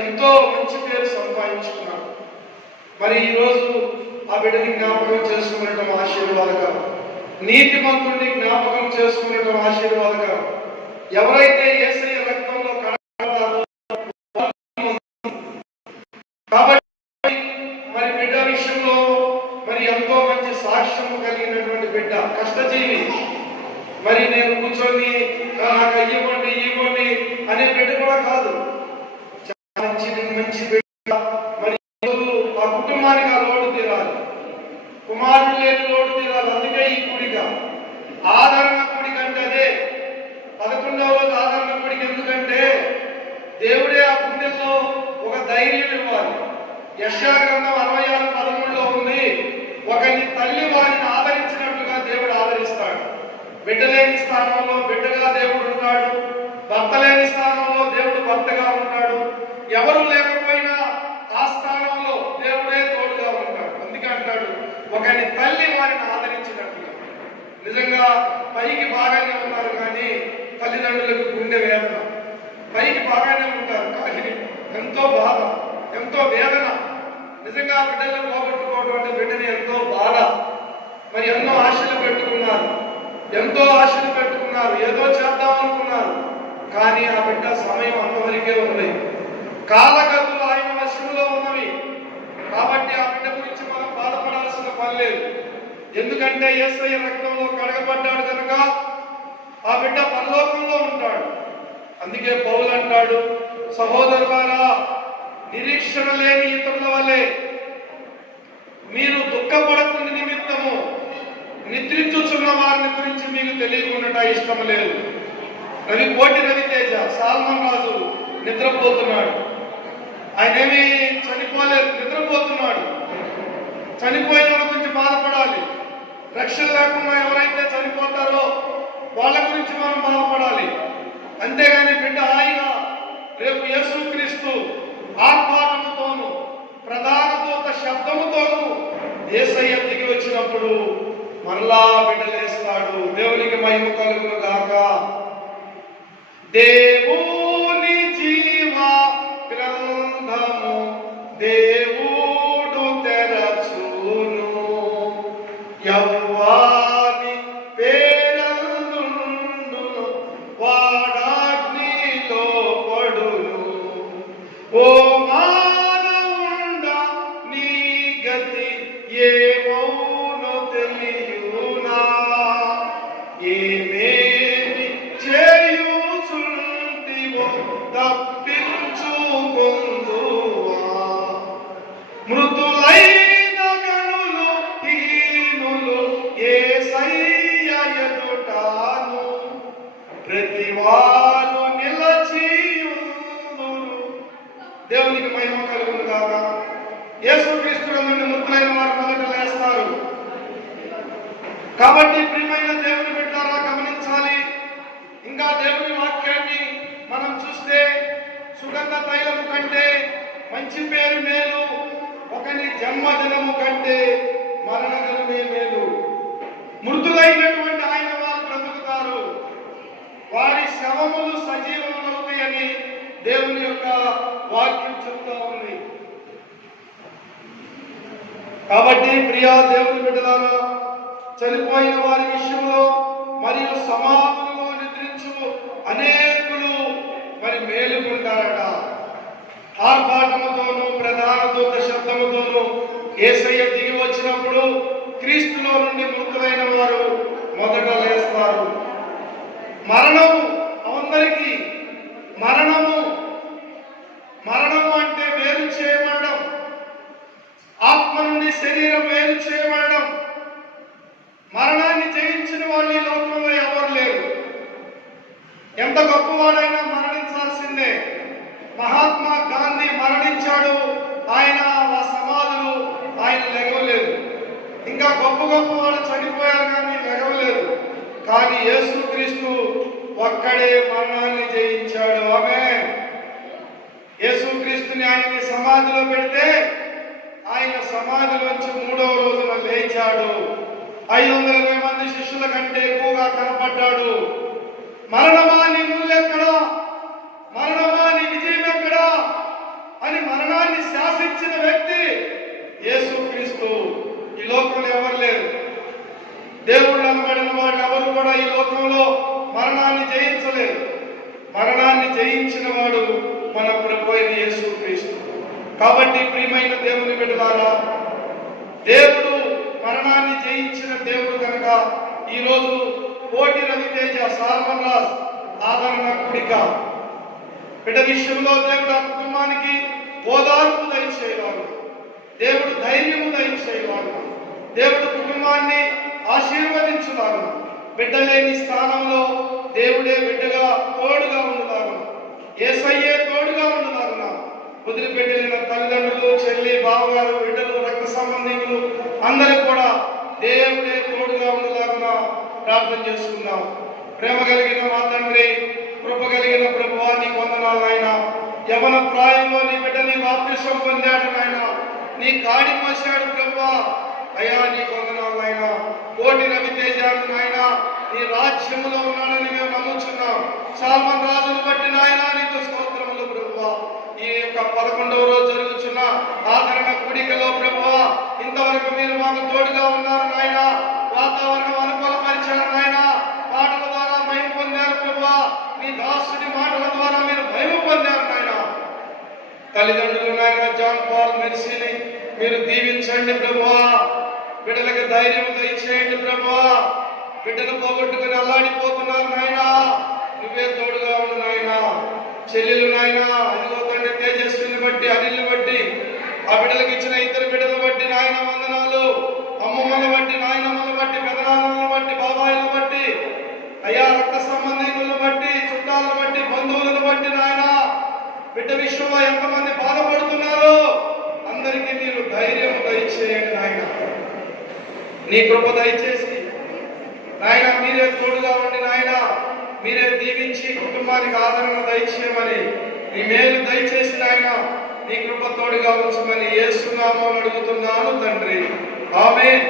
ఎంతో మంచి పేరు సంపాదించుకున్నాడు. మరి ఈరోజు ఆ బిడ్డని జ్ఞాపకం చేసుకునటం ఆశీర్వాదకరం. నీతిమంతుడిని జ్ఞాపకం చేసుకునటం ఆశీర్వాదకరం. ఎవరైతే యేసయ్య రక్తంలో కడగబడతారో కాబట్టి మరి బిడ్డ విషయంలో మరి ఎంతో మంచి సాక్ష్యం కలిగినటువంటి బిడ్డ, కష్టజీవి. మరి నేను కూర్చొని నాకు ఇవ్వండి అనే బిడ్డ కూడా కాదు. చాలా మంచి బిడ్డ. మరి ఆ కుటుంబానికి ఆ లోటు తీరాలి, కుమారుడు లేని లోటు తీరాలి. అందుకే ఈ కూడిక ఆదరణ కూడిక అంటే అదే. 11వ రోజు ఆదరణ కూడిక ఎందుకంటే దేవుడే ఆ గుండెల్లో ఒక ధైర్యం ఇవ్వాలి. యెషయా గ్రంథం 66:13 ఉంది, ఒకని తల్లి వారిని ఆదరించినట్లుగా దేవుడు ఆదరిస్తాడు. బిడ్డ లేని స్థానంలో బిడ్డగా దేవుడు ఉంటాడు, భర్త లేని స్థానంలో దేవుడు భర్తగా ఉంటాడు, ఎవరు లేకపోయినా ఆ స్థానంలో దేవుడే తోడుగా ఉంటాడు. అందుకే అంటాడు ఒకని తల్లి వారిని ఆదరించినట్లుగా. నిజంగా పైకి బాగానే ఉన్నారు కానీ తల్లిదండ్రులకు గుండె వేదన. పైకి బాగానే ఉంటారు కానీ ఎంతో బాధ, ఎంతో వేదన. నిజంగా బిడ్డలను పోగొట్టుకోవడం అంటే బిడ్డని ఎంతో బాధ. మరి ఎన్నో ఆశలు పెట్టుకున్నారు, ఏదో చేద్దాం అనుకున్నారు కానీ ఆ బిడ్డ సమయం అంతవరకే ఉంది. కాలగతులు ఆయన వశంలో ఉన్నవి కాబట్టి ఆ బిడ్డ గురించి మనం బాధపడాల్సిన పని లేదు. ఎందుకంటే యేసయ్య రక్తంలో కడగబడ్డాడు కనుక ఆ బిడ్డ పరలోకంలో ఉంటాడు. అందుకే పౌలు అంటాడు, సహోదరులారా నిరీక్షణ లేని ఇతరుల వలె మీరు దుఃఖపడకుని నిమిత్తము నిద్రించుచున్న వారిని గురించి మీకు తెలియకుండా ఇష్టం లేదు. కోటి రవితేజ సాల్మన్ రాజు నిద్రపోతున్నాడు. ఆయన ఏమీ చనిపోలేదు, నిద్రపోతున్నాడు. చనిపోయిన వాళ్ళ గురించి బాధపడాలి. రక్షణ లేకుండా ఎవరైతే చనిపోతారో వాళ్ళ గురించి మనం బాధపడాలి. అంతేగాని బిడ్డ హాయిగా రేపు యేసుక్రీస్తు ఆర్భాటముతోను ప్రధాన దూత శబ్దముతోను యేసయ్య దిగి వచ్చినప్పుడు మరలా బిడ్డలేస్తాడు. దేవునికి మహిమ కలుగును గాక. దేవుని జీవ గ్రంథము దేవుడు తెరచును, యవ్వాని పేరందుండును వాడాగ్నిలో పడును. ఓ మానవుండ నీ గతి ఏమౌనో తెలియునా, ఏమేమి చేయుచుంటివో తప్పించుకొందువా. మృతులైన గణులు హీనులు యేసయ్య ఎదుటను ప్రతివారు నిలచియుందురు. దేవునికి మహిమ కలుగును గాక. యేసుక్రీస్తు నుండి మృతులైన వారు మొదట లేస్తారు. కాబట్టి ప్రియమైన దేవుని బిడ్డలారా గమనించాలి. ఇంకా దేవుని వాక్యాన్ని మనం చూస్తే సుగంధ తైలము కంటే మంచి పేరు మేలు, ఒకని జన్మదినము కంటే మరణ దినమే మేలు. మృతులైనటువంటి ఆయన వారు బ్రతుకుతారు, వారి శవములు సజీవములవుతాయని దేవుని యొక్క వాక్యం చెప్తా ఉంది. కాబట్టి ప్రియా దేవుని బిడ్డలారా, చనిపోయిన వారి విషయంలో మరియు సమాధులలో నిద్రించు అనేకులు మరి మేలుకుంటారట. ఆర్భాటముతోనూ ప్రధాన దూత శబ్దముతోనూ యేసయ్య దిగి వచ్చినప్పుడు క్రీస్తులో నుండి మృతులైన వారు మొదట లేస్తారు. మరణము అందరికీ మరణము అంటే వేరు చేయబడడం, ఆత్మ నుండి శరీరం వేరు చేయబడడం. మరణాన్ని జయించిన వాళ్ళు ఈ లోకంలో ఎవరు లేరు. ఎంత గొప్పవాడైనా మరణించాల్సిందే. మహాత్మా గాంధీ మరణించాడు, ఆయన సమాధులు ఆయన లెగవలేదు. ఇంకా గొప్ప వాళ్ళు చనిపోయారు కానీ లెగవలేదు. కానీ యేసుక్రీస్తు ఒక్కడే మరణాన్ని జయించాడు. ఆమేన్. యేసుక్రీస్తుని ఆయన్ని సమాధిలో పెడితే ఆయన సమాధిలోంచి 3వ రోజున లేచాడు. 520 మంది శిష్యుల కంటే ఎక్కువగా కనపడ్డాడు. మరణమా నీ ముల్లెక్కడా, మరణమా నీ విజయం ఎక్కడా, మరణాన్ని జయించలేదు. మరణాన్ని జయించిన వాడు మన ప్రభువైన యేసుక్రీస్తు. కాబట్టి ప్రియమైన దేవుని బిడ్డలారా, దేవుడు మరణాన్ని జయించిన దేవుడు కనుక ఈరోజు కోటి రవితేజ సాల్మన్ రాజ్ ఆదరణ కూడిక బిడ్డ విషయంలో దేవుడు ఆ కుటుంబానికి ఓదార్పు దయచేయవాడు, దేవుడు ధైర్యము దయచేయవాడు, దేవుడు కుటుంబాన్ని ఆశీర్వదించువాడు. బిడ్డ లేని స్థానంలో దేవుడే బిడ్డగా తోడుగా ఉండదాగున, యేసయ్యే తోడుగా ఉండదాగున. వదిలిపెట్టిన తల్లిదండ్రులు, చెల్లి, బావగారు, బిడ్డలు, రక్త సంబంధికులు అందరూ కూడా దేవుడే తోడుగా ఉండదాగున ప్రార్థన చేసుకుందాం. ప్రేమ కలిగిన మా తండ్రి, కృప కలిగిన ప్రభువా, నీ వందనాలు నాయన. యవన ప్రాయంలో నీ బిడ్డని బాప్తిసం పొందాడు నాయన, నీ కాడి మోసాడు ప్రభువా. అయ్యా నీ వందనాలు నాయన. కోటి రవితేజాన్ని నాయన నీ రాజ్యములో ఉన్నాడని మేము నమ్ముచున్నాం. సాల్మన్ రాజును బట్టి నాయన నీకు స్తోత్రములు ప్రభువా. ఈ యొక్క 11వ రోజు జరుగుతున్న ఆదరణ కూడికలో ప్రభువా, ఇంతవరకు మీరు మాకు తోడుగా ఉన్నారు నాయన. వాతావరణం అనుకూలపరిచారు నాయన. పాటల ద్వారా భయం పొందారు ప్రభువా. నీ దాసుని మాటల ద్వారా మీరు భయం పొందారు నాయన. తల్లిదండ్రులు నాయన జాన్ పాల్ మెర్సీని మీరు దీవించండి ప్రభువా. బిడ్డలకు ధైర్యం దయచేయండి ప్రభువా. బిడ్డను పోగొట్టుకుని అల్లాడిపోతున్నారు నాయన, నువ్వే తోడుగా ఉండు నాయన. చెల్లెలు నాయన, అదిగో తండ్రి తేజస్విని బట్టి, అనిల్ని బట్టి, ఆ బిడ్డలకు ఇచ్చిన ఇద్దరు బిడ్డలు బట్టి నాయన వందనాలు. అమ్మమ్మను బట్టి, నాయనమ్మను బట్టి, పెదనాన్నలను బట్టి, బాబాయిలను బట్టి, అయ్యా రక్త సంబంధికులను బట్టి, చుట్టాలను బట్టి, బంధువులను బట్టి నాయన బిడ్డ విషయంలో ఎంతమంది బాధపడుతున్నారో అందరికీ మీరు ధైర్యం దయచేయండి నాయన. నీ కృప దయచేసి నాయన మీరే తోడుగా ఉండి నాయన మీరే దీవించి కుటుంబానికి ఆదరణ దయచేయమని, నీ మేలు దయచేసి నాయన నీ కృప తోడుగా ఉంచమని యేసు నామములో అడుగుతున్నాను తండ్రి. ఆమేన్.